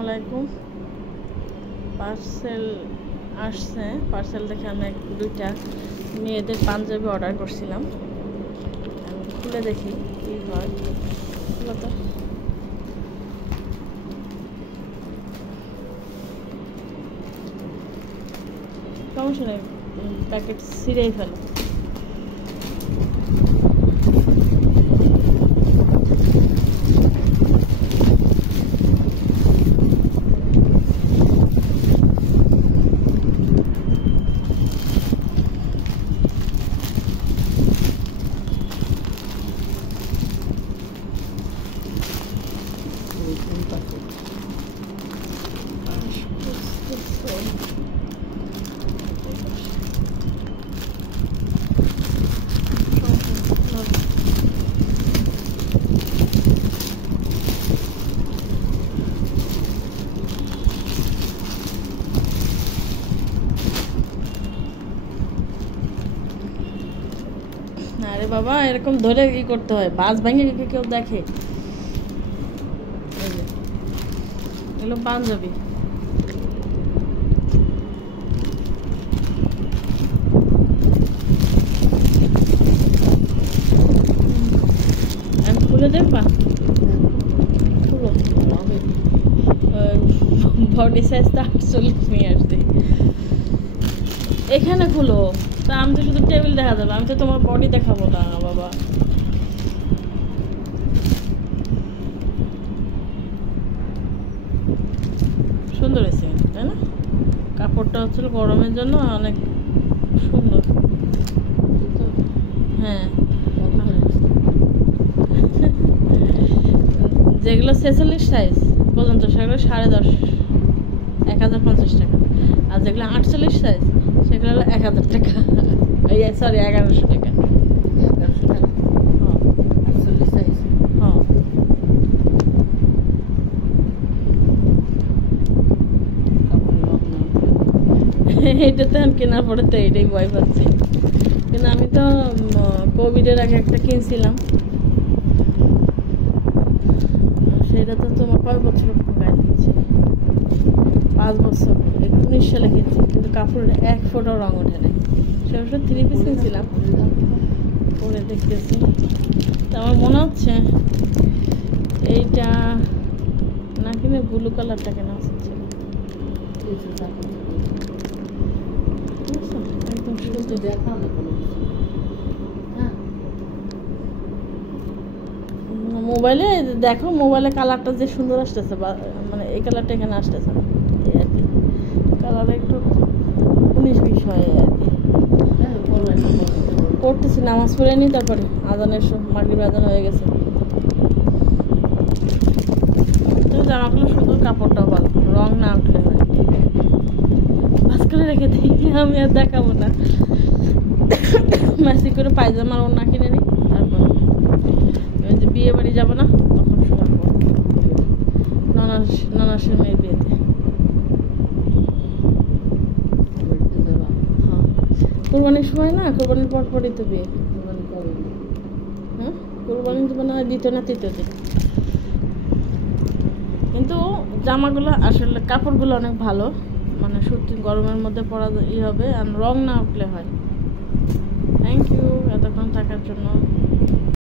আলাইকুম। পার্সেল আসছে, পার্সেল দেখে আমি দুইটা মেয়েদের পাঞ্জাবি অর্ডার করছিলাম। আমি খুলে দেখি কি হয়। খুলো তো। সমস্যা নেই, প্যাকেট ছিঁড়েই ফেলো। আরে বাবা, এরকম ধরে কি করতে হয়? বাস ভেঙে কেউ দেখে? এগুলো পাঞ্জাবি। আমি খুলে দেখবা? খুলো। বডি সাইজ তো 48 নিয়ে আসছি। এখানে খুলো। তা আমি তো শুধু টেবিল দেখা যাবে, আমি তো তোমার বডি দেখাবো না বাবা। সুন্দর হয়েছে তাই না? কাপড়টা হচ্ছিল গরমের জন্য অনেক সুন্দর। হ্যাঁ, যেগুলো 46 সাইজ পর্যন্ত সেগুলো 1050, 1050 টাকা। আর যেগুলো 48 সাইজ সেগুলো হলো 1000 টাকা। সরি, 1100 টাকা। এইটাতে আমি কেনার পরে তো এটাই ভয় পাচ্ছি। কিন্তু আমি তো কোভিডের আগে একটা কিনছিলাম, সেটা তো তোমার কয় বছর গায়ে দিচ্ছে? 5 বছর। 19 সালে কিনছি, কিন্তু কাপড়ের এক ফোঁটাও রঙ ওঠে নাই। সে অবশ্য 3 পিস কিনছিলাম, পরে দেখতেছি। তো আমার মনে হচ্ছে এইটা না কিনে ব্লু কালারটা কেনা উচিত ছিল। একদম সুন্দর। দেখা মোবাইলে দেখো, মোবাইলে কালারটা যে সুন্দর আসতেছে, মানে এই কালারটা এখানে আসতেছে না, এই আর কি। কালার একটু 19-20 হয় আর কি। পড়তেছি, নামাজ পড়ে নি, তারপরে আজানের মাগরিব আজান হয়ে গেছে। জামাগুলো সুন্দর, কাপড়টাও ভালো, রং না উঠলে হয়। ভাজ করে রেখে দিই, আমি আর দেখাবো না। ম্যাসি করে পায়জামার ওড়না কিনে নিই, তারপর যে বিয়ে বাড়ি যাবো না তখন সময় ননাসের মেয়ের বিয়েতে। হ্যাঁ, কোরবানির সময় না, কোরবানির পরপরই তো বিয়ে। হ্যাঁ, কোরবানি তো মনে হয় দ্বিতীয় না তৃতীয় দিন। কিন্তু জামাগুলো আসলে কাপড়গুলো অনেক ভালো, মানে সত্যি গরমের মধ্যে পরা হবে, আর রং না উঠলে হয়। থ্যাংক ইউ এতক্ষণ থাকার জন্য।